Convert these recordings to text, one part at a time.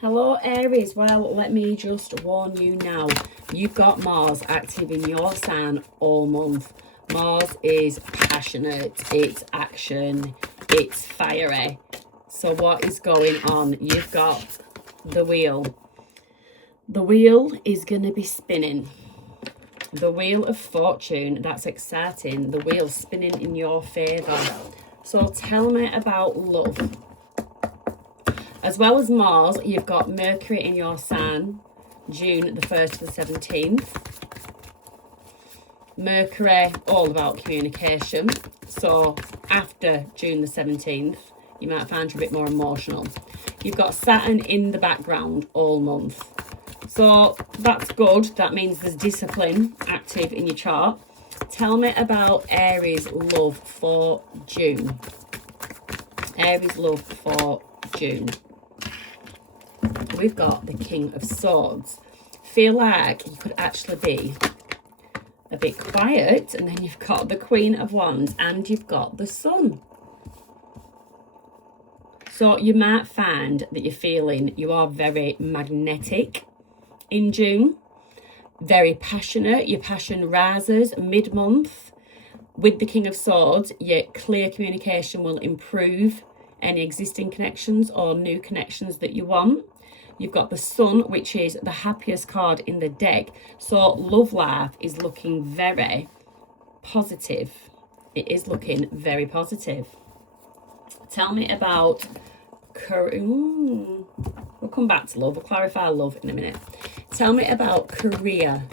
Hello Aries, well let me just warn you now, you've got Mars active in your sign all month. Mars is passionate, it's action, it's fiery. So what is going on? You've got the wheel. The wheel is going to be spinning. The wheel of fortune, that's exciting. The wheel spinning in your favour. So tell me about love. As well as Mars, you've got Mercury in your sign, June the 1st to the 17th. Mercury, all about communication. So after June the 17th, you might find you a bit more emotional. You've got Saturn in the background all month. So that's good. That means there's discipline active in your chart. Tell me about Aries love for June. Aries love for June. We've got the King of Swords. Feel like you could actually be a bit quiet, and then you've got the Queen of Wands and you've got the Sun. So you might find that you're feeling you are very magnetic in June, very passionate. Your passion rises mid-month. With the King of Swords, your clear communication will improve any existing connections or new connections that you want. You've got the Sun, which is the happiest card in the deck. So love life is looking very positive. It is looking very positive. Tell me about we'll come back to love. We'll clarify love in a minute. Tell me about career.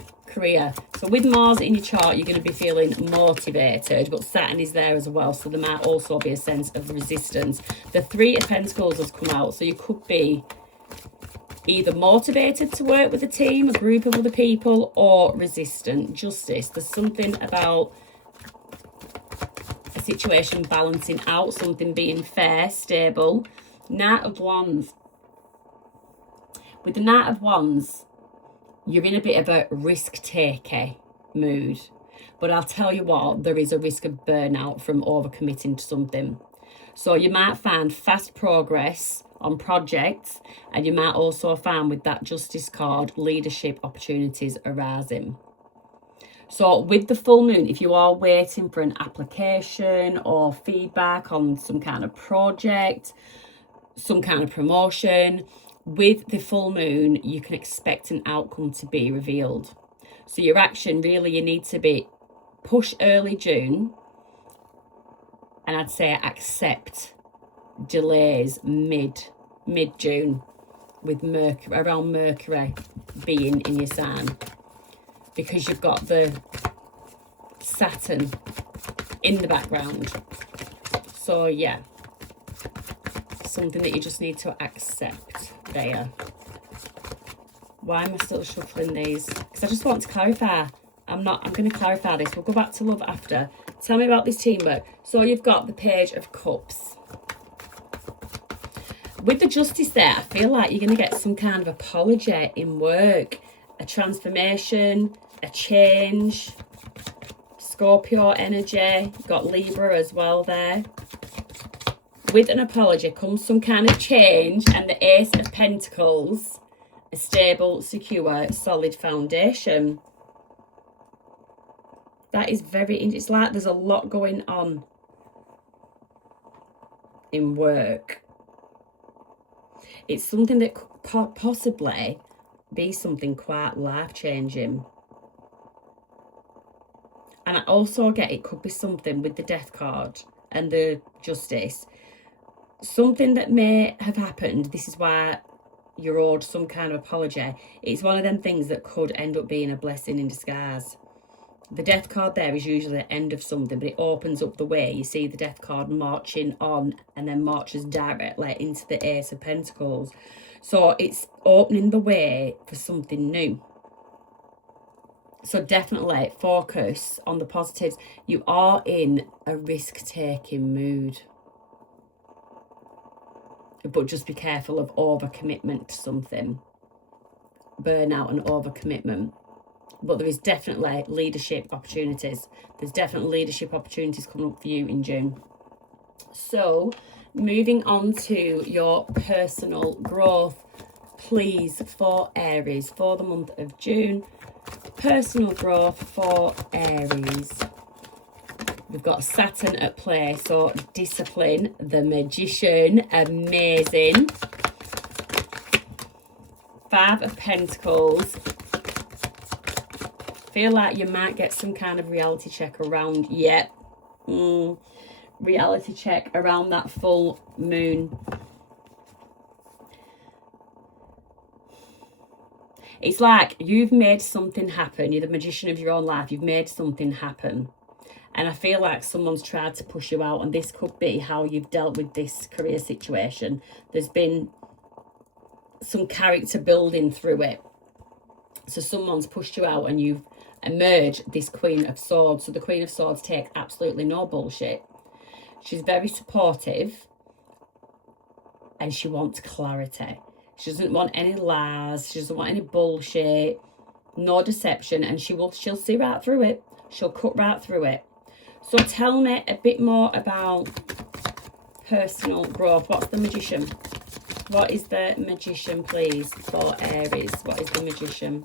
So with Mars in your chart, you're going to be feeling motivated, but Saturn is there as well, so there might also be a sense of resistance. The Three of Pentacles has come out, so you could be either motivated to work with a team, a group of other people, or resistant. Justice. There's something about a situation balancing out, something being fair, stable. Knight of Wands. With the Knight of Wands, you're in a bit of a risk-taker mood. But I'll tell you what, there is a risk of burnout from overcommitting to something. So you might find fast progress on projects, and you might also find with that Justice card, leadership opportunities arising. So with the full moon, if you are waiting for an application or feedback on some kind of project, some kind of promotion, with the full moon, you can expect an outcome to be revealed. So your action, really, you need to be push early June, and I'd say accept delays mid-June with Mercury, around Mercury being in your sign, because you've got the Saturn in the background. So yeah, something that you just need to accept there. Why am I still shuffling these? Because I just want to clarify. I'm going to clarify this. We'll go back to love after. Tell me about this teamwork. So you've got the Page of Cups. With the Justice there, I feel like you're going to get some kind of apology in work, a transformation, a change. Scorpio energy. You've got Libra as well there. With an apology comes some kind of change, and the Ace of Pentacles, a stable, secure, solid foundation. That is very, it's like there's a lot going on in work. It's something that could possibly be something quite life-changing. And I also get it could be something with the Death card and the Justice. Something that may have happened. This is why you're owed some kind of apology. It's one of them things that could end up being a blessing in disguise. The Death card there is usually the end of something, but it opens up the way. You see the Death card marching on and then marches directly into the Ace of Pentacles. So it's opening the way for something new. So definitely focus on the positives. You are in a risk-taking mood. But just be careful of overcommitment to something. Burnout and overcommitment. But there is definitely leadership opportunities. There's definitely leadership opportunities coming up for you in June. So moving on to your personal growth. please, for Aries for the month of June? Personal growth for Aries. We've got Saturn at play, so discipline, the Magician, amazing. Five of Pentacles. Feel like you might get some kind of reality check around, reality check around that full moon. It's like you've made something happen. You're the magician of your own life. You've made something happen. And I feel like someone's tried to push you out, and this could be how you've dealt with this career situation. There's been some character building through it. So someone's pushed you out and you've emerged this Queen of Swords. So the Queen of Swords takes absolutely no bullshit. She's very supportive and she wants clarity. She doesn't want any lies. She doesn't want any bullshit, no deception, and she'll see right through it. She'll cut right through it. So tell me a bit more about personal growth. What's the Magician? What is the Magician, please, for Aries? What is the Magician?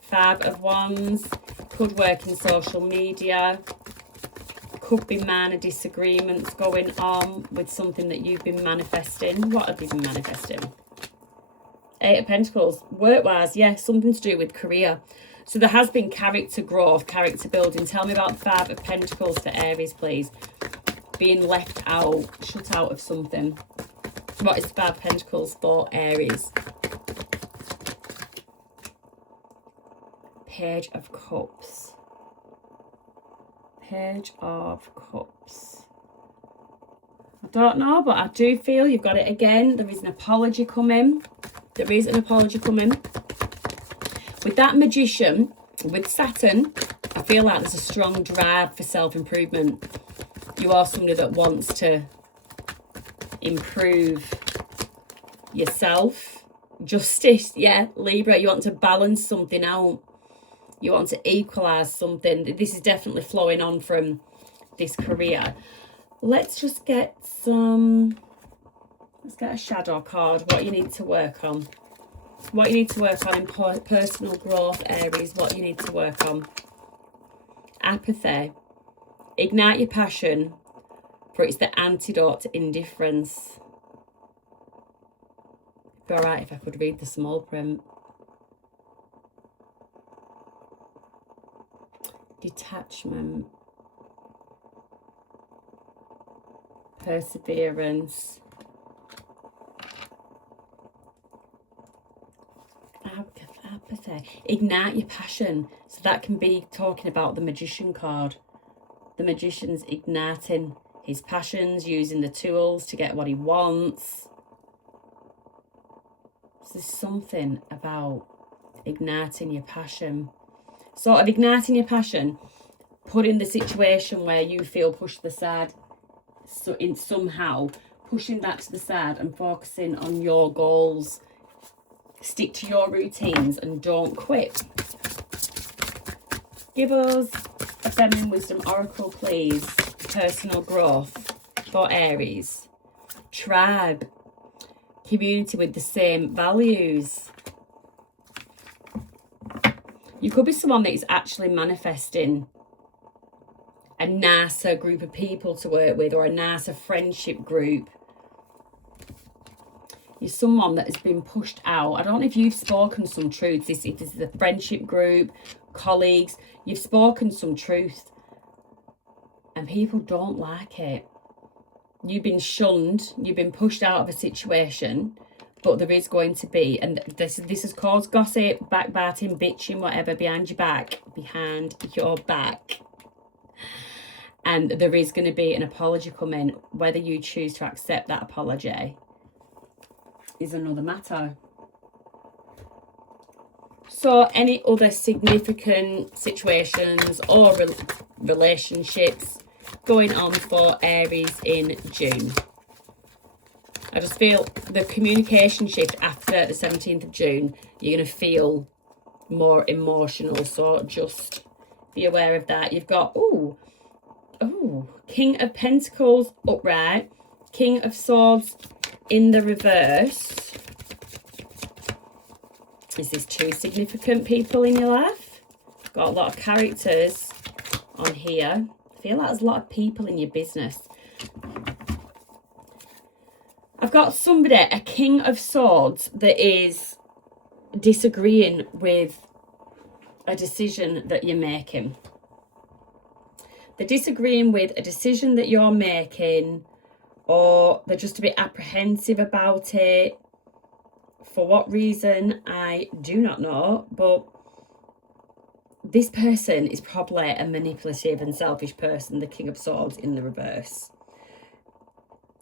Five of Wands. Could work in social media. Could be minor disagreements going on with something that you've been manifesting. What have you been manifesting? Eight of Pentacles. Work-wise, yeah, something to do with career. So there has been character growth, character building. Tell me about the Five of Pentacles for Aries, please. Being left out, shut out of something. What is the Five of Pentacles for Aries? Page of Cups. Page of Cups. I don't know, but I do feel you've got it again. There is an apology coming. There is an apology coming. With that Magician, with Saturn, I feel like there's a strong drive for self-improvement. You are somebody that wants to improve yourself. Justice, yeah, Libra. You want to balance something out. You want to equalise something. This is definitely flowing on from this career. Let's just get some... Let's get a shadow card. What you need to work on. What you need to work on in personal growth, Aries. What you need to work on. Apathy. Ignite your passion, for it's the antidote to indifference. It'd be alright if I could read the small print. Detachment. Perseverance. Apathy. Ignite your passion. So that can be talking about the Magician card. The Magician's igniting his passions, using the tools to get what he wants. So there's something about igniting your passion. Sort of igniting your passion, putting the situation where you feel pushed to the side, so in somehow pushing that to the side and focusing on your goals. Stick to your routines and don't quit. Give us a Feminine Wisdom Oracle, please. Personal growth for Aries. Tribe. Community with the same values. You could be someone that is actually manifesting a nicer group of people to work with, or a nicer friendship group. You're someone that has been pushed out. I don't know if you've spoken some truths. If this is a friendship group, colleagues, you've spoken some truth and people don't like it. You've been shunned. You've been pushed out of a situation, but there is going to be, and this has caused gossip, backbiting, bitching, whatever, behind your back. Behind your back. And there is going to be an apology coming. Whether you choose to accept that apology is another matter. So any other significant situations or relationships going on for Aries in June? I just feel the communication shift after the 17th of June, you're going to feel more emotional. So just be aware of that. You've got, King of Pentacles upright, King of Swords in the reverse. Is this 2 significant people in your life? Got a lot of characters on here. I feel like there's a lot of people in your business. I've got somebody, a King of Swords, that is disagreeing with a decision that you're making. They're disagreeing with a decision that you're making, or they're just a bit apprehensive about it. For what reason, I do not know, but this person is probably a manipulative and selfish person, the King of Swords in the reverse.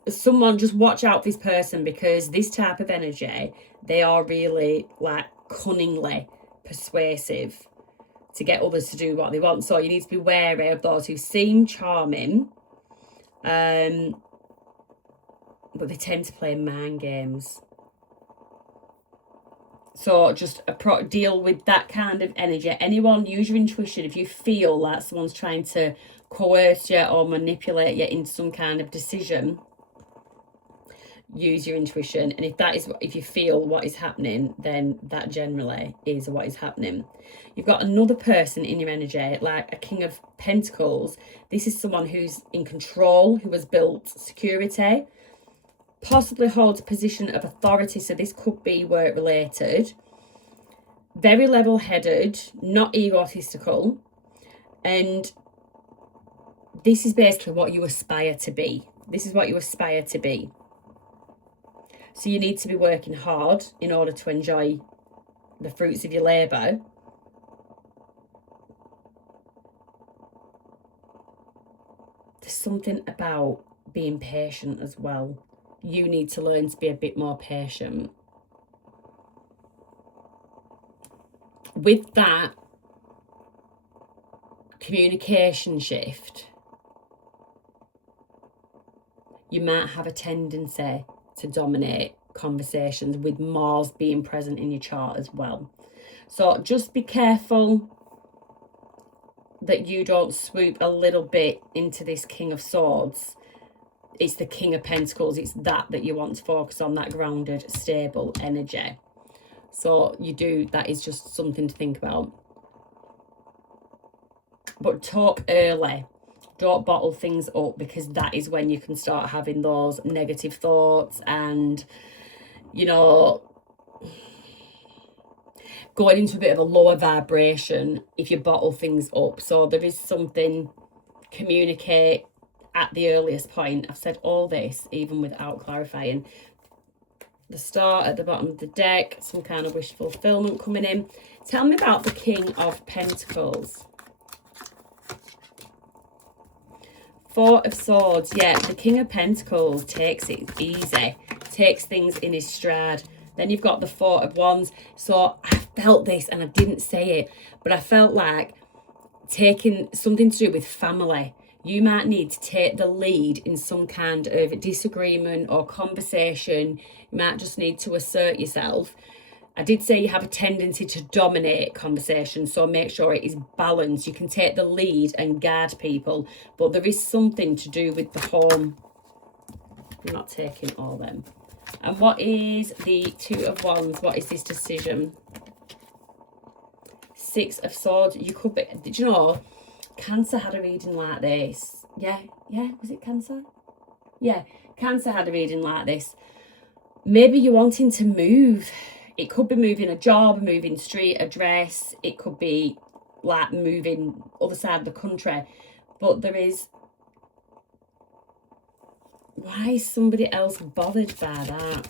Someone, just watch out for this person, because this type of energy, they are really like cunningly persuasive to get others to do what they want. So you need to be wary of those who seem charming, but they tend to play mind games. So just deal with that kind of energy. Anyone, use your intuition. If you feel like someone's trying to coerce you or manipulate you into some kind of decision, use your intuition. And if you feel what is happening, then that generally is what is happening. You've got another person in your energy, like a King of Pentacles. This is someone who's in control, who has built security, possibly holds a position of authority. So this could be work related. Very level-headed, not egotistical. And this is basically what you aspire to be. This is what you aspire to be. So you need to be working hard in order to enjoy the fruits of your labour. There's something about being patient as well. You need to learn to be a bit more patient. With that communication shift, you might have a tendency to dominate conversations, with Mars being present in your chart as well. So just be careful that you don't swoop a little bit into this King of Swords. It's the King of Pentacles. It's that you want to focus on, that grounded, stable energy. So that is just something to think about. But talk early. Don't bottle things up, because that is when you can start having those negative thoughts and, going into a bit of a lower vibration if you bottle things up. So there is something, communicate at the earliest point. I've said all this even without clarifying. The Star at the bottom of the deck, some kind of wish fulfillment coming in. Tell me about the King of Pentacles. 4 of Swords. Yeah, the King of Pentacles takes it easy, takes things in his stride. Then you've got the 4 of Wands. So I felt this, and I didn't say it, but I felt like taking something to do with family. You might need to take the lead in some kind of disagreement or conversation. You might just need to assert yourself. I did say you have a tendency to dominate conversations, so make sure it is balanced. You can take the lead and guide people, but there is something to do with the home. I'm not taking all them. And what is the 2 of Wands? What is this decision? 6 of Swords. You could be, did you know, Cancer had a reading like this. Yeah, was it Cancer? Yeah, Cancer had a reading like this. Maybe you're wanting to move. It could be moving a job, moving street address. It could be like moving other side of the country. But there is... Why is somebody else bothered by that?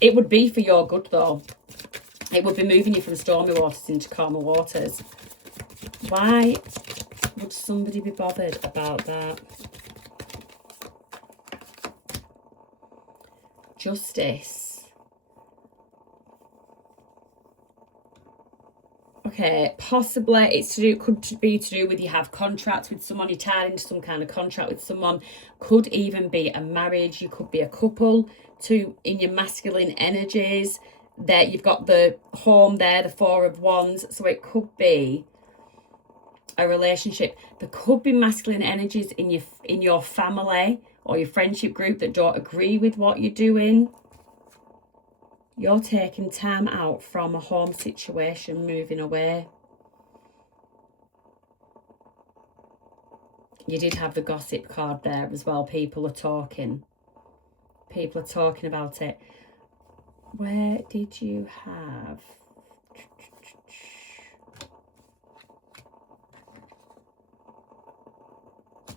It would be for your good, though. It would be moving you from stormy waters into calmer waters. Why would somebody be bothered about that? Justice. Okay, possibly could be to do with you have contracts with someone, you're tied into some kind of contract with someone. Could even be a marriage. You could be a couple in your masculine energies. There you've got the home there, the 4 of Wands. So it could be a relationship. There could be masculine energies in your family or your friendship group that don't agree with what you're doing. You're taking time out from a home situation, moving away. You did have the gossip card there as well. People are talking. People are talking about it. Where did you have...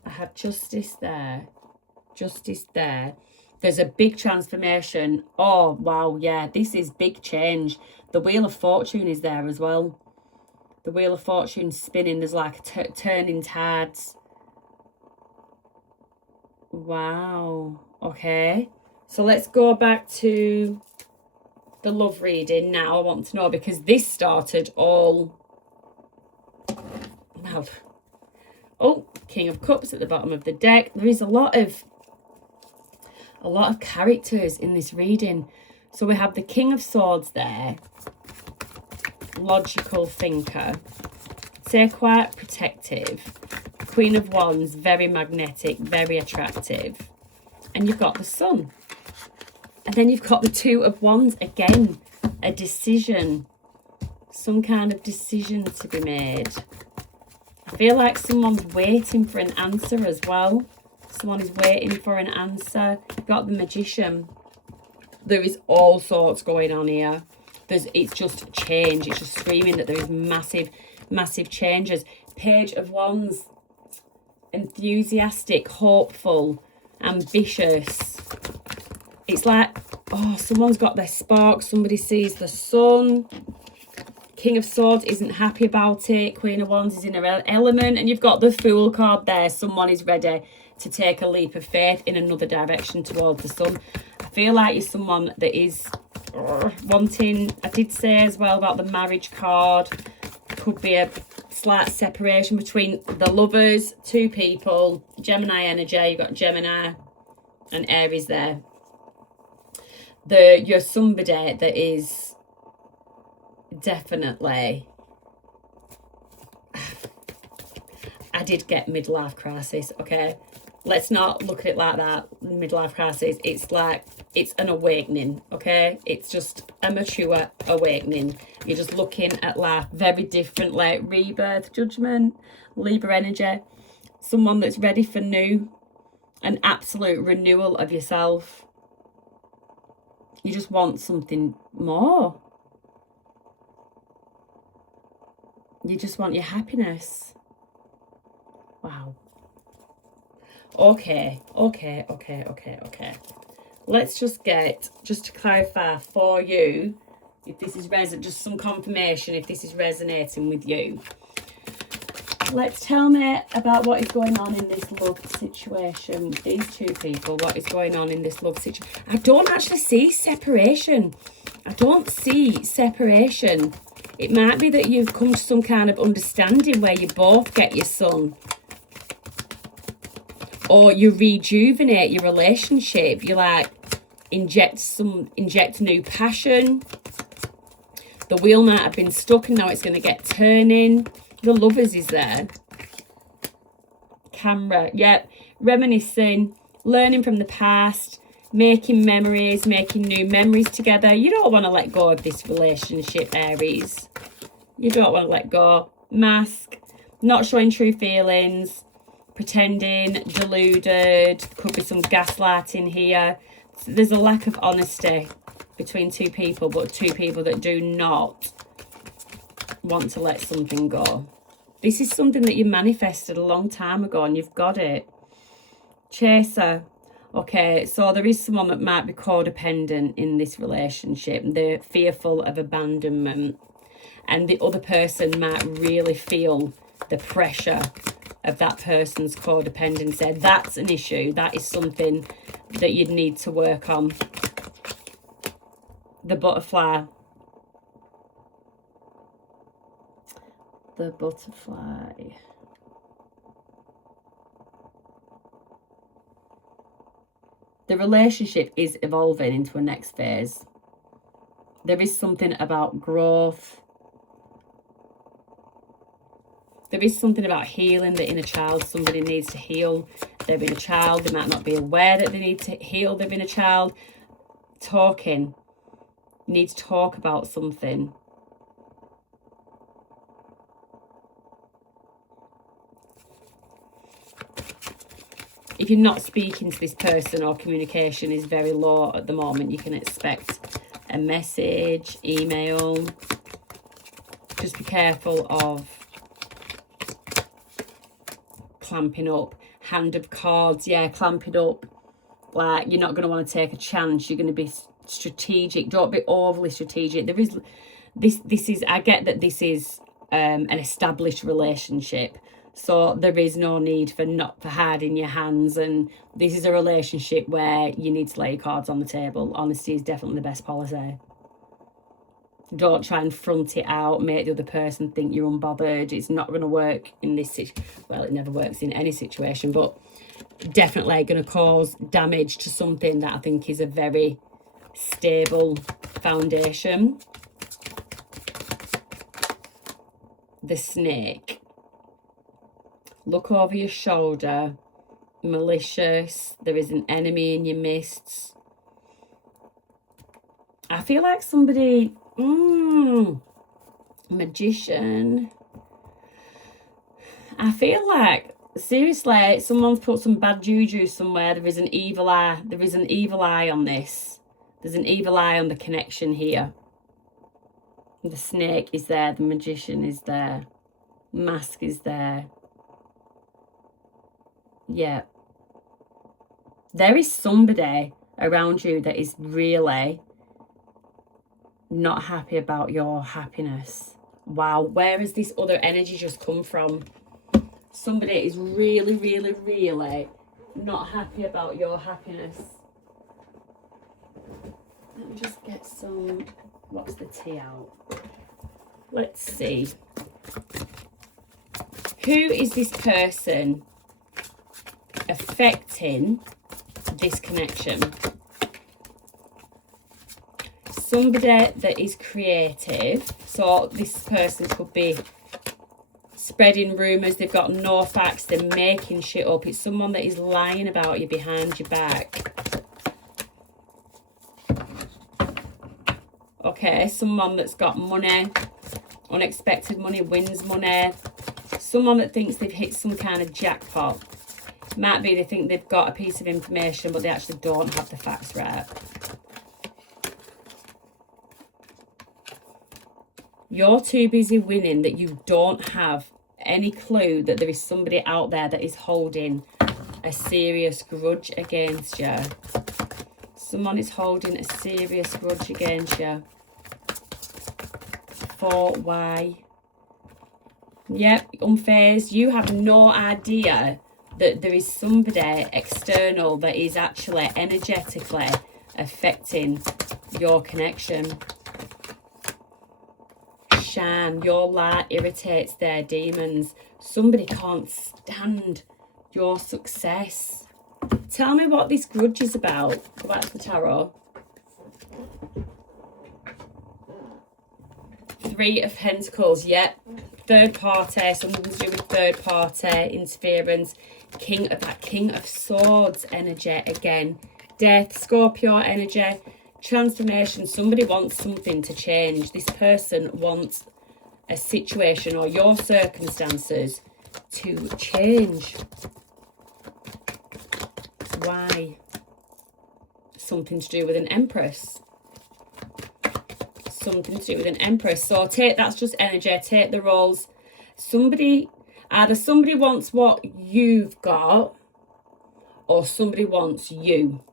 I had justice there. Justice there. There's a big transformation. Oh, wow, yeah. This is big change. The Wheel of Fortune is there as well. The Wheel of Fortune spinning. There's like turning tides. Wow. Okay. So let's go back to the love reading now. I want to know, because this started all... Well... Oh, King of Cups at the bottom of the deck. There is a lot of characters in this reading. So we have the King of Swords there. Logical thinker. Say quite protective. Queen of Wands, very magnetic, very attractive. And you've got the Sun. And then you've got the Two of Wands again. A decision. Some kind of decision to be made. I feel like someone's waiting for an answer as well. Someone is waiting for an answer. You've got the Magician. There is all sorts going on here. It's just change. It's just screaming that there is massive, massive changes. Page of Wands. Enthusiastic, hopeful, ambitious. It's like, oh, someone's got their spark. Somebody sees the sun. King of Swords isn't happy about it. Queen of Wands is in her element. And you've got the Fool card there. Someone is ready to take a leap of faith in another direction towards the sun. I feel like you're someone that is wanting... I did say as well about the marriage card. Could be a slight separation between the lovers. Two people. Gemini energy. You've got Gemini and Aries there. You're somebody that is... definitely, I did get midlife crisis. Okay, let's not look at it like that. Midlife crisis, it's like, it's an awakening. Okay, it's just a mature awakening. You're just looking at life very differently. Rebirth, judgment, Libra energy. Someone that's ready for new, an absolute renewal of yourself. You just want something more. You just want your happiness. Wow. Okay. Let's just to clarify for you, if this is just some confirmation, if this is resonating with you. Let's tell me about what is going on in this love situation with these two people. What is going on in this love situation? I don't actually see separation. I don't see separation. It might be that you've come to some kind of understanding where you both get your sun. Or you rejuvenate your relationship. You like inject new passion. The wheel might have been stuck and now it's going to get turning. The Lovers is there. Camera, yep. Reminiscing, learning from the past, making memories, making new memories together. You don't want to let go of this relationship, Aries. You don't want to let go. Mask, not showing true feelings, pretending, deluded. Could be some gaslighting here. There's a lack of honesty between two people, but two people that do not want to let something go. This is something that you manifested a long time ago and you've got it. Chaser. Okay, so there is someone that might be codependent in this relationship. They're fearful of abandonment. And the other person might really feel the pressure of that person's codependency. That's an issue. That is something that you'd need to work on. The Butterfly. The Butterfly. The relationship is evolving into a next phase. There is something about growth. There is something about healing, the inner child. Somebody needs to heal their inner child. They might not be aware that they need to heal their inner child. Talking. You need to talk about something. If you're not speaking to this person or communication is very low at the moment, you can expect a message, email. Just be careful of clamping up. Hand of cards, yeah, clamping up. Like, you're not going to want to take a chance. You're going to be strategic. Don't be overly strategic. There is this is, I get that this is an established relationship, so there is no need for hiding your hands, and this is a relationship where you need to lay your cards on the table. Honesty is definitely the best policy. Don't try and front it out, make the other person think you're unbothered. It's not going to work in this situation. Well, it never works in any situation, but definitely going to cause damage to something that I think is a very stable foundation. The snake. Look over your shoulder. Malicious. There is an enemy in your midst. I feel like somebody... magician. I feel like, seriously, someone's put some bad juju somewhere. There is an evil eye. There is an evil eye on this. There's an evil eye on the connection here. The snake is there. The magician is there. Mask is there. Yeah. There is somebody around you that is really not happy about your happiness. Wow, where has this other energy just come from? Somebody is really, really, really not happy about your happiness. Let me just get some... What's the tea out? Let's see. Who is this person affecting this connection? Somebody that is creative. So this person could be spreading rumours. They've got no facts. They're making shit up. It's someone that is lying about you behind your back. Okay, someone that's got money, unexpected money, wins money. Someone that thinks they've hit some kind of jackpot. Might be they think they've got a piece of information, but they actually don't have the facts right. You're too busy winning that you don't have any clue that there is somebody out there that is holding a serious grudge against you. Someone is holding a serious grudge against you. For why? Yep, unfazed. You have no idea that there is somebody external that is actually energetically affecting your connection. Shine, your light irritates their demons. Somebody can't stand your success. Tell me what this grudge is about. Go back to the tarot. Three of Pentacles, yep. Third party, something to do with third party interference. King of Swords energy again. Death, Scorpio energy. Transformation. Somebody wants something to change. This person wants a situation or your circumstances to change. Why? Something to do with an Empress. Something to do with an Empress. So that's just energy. Take the roles. Either somebody wants what you've got, or somebody wants you.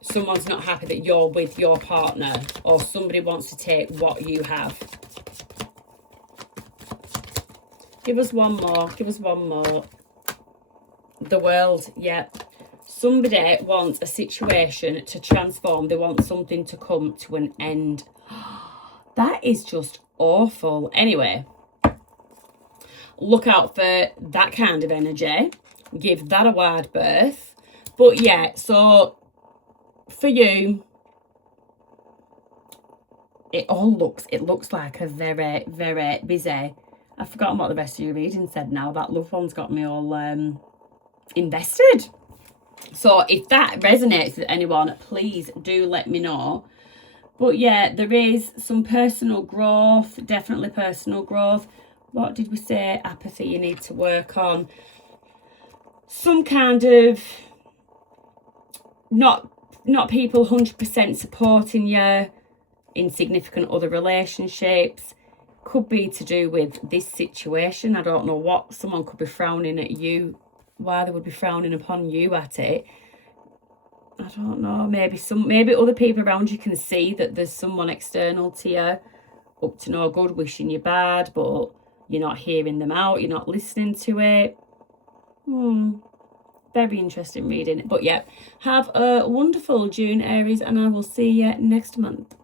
Someone's not happy that you're with your partner, or somebody wants to take what you have. Give us one more. Give us one more. The World, yeah. Somebody wants a situation to transform. They want something to come to an end. That is just awful. Anyway, look out for that kind of energy. Give that a wide berth. But yeah, so for you, it looks like a very, very busy. I've forgotten what the rest of your reading said now. That loved one's got me all invested. So if that resonates with anyone, please do let me know. But yeah, there is some personal growth, definitely personal growth. What did we say? Apathy you need to work on. Some kind of not people 100% supporting you in significant other relationships. Could be to do with this situation. I don't know what. Someone could be frowning at you. Why they would be frowning upon you at it. I don't know. Maybe other people around you can see that there's someone external to you, up to no good, wishing you bad, but you're not hearing them out. You're not listening to it. Very interesting reading. But yeah, have a wonderful June, Aries, and I will see you next month.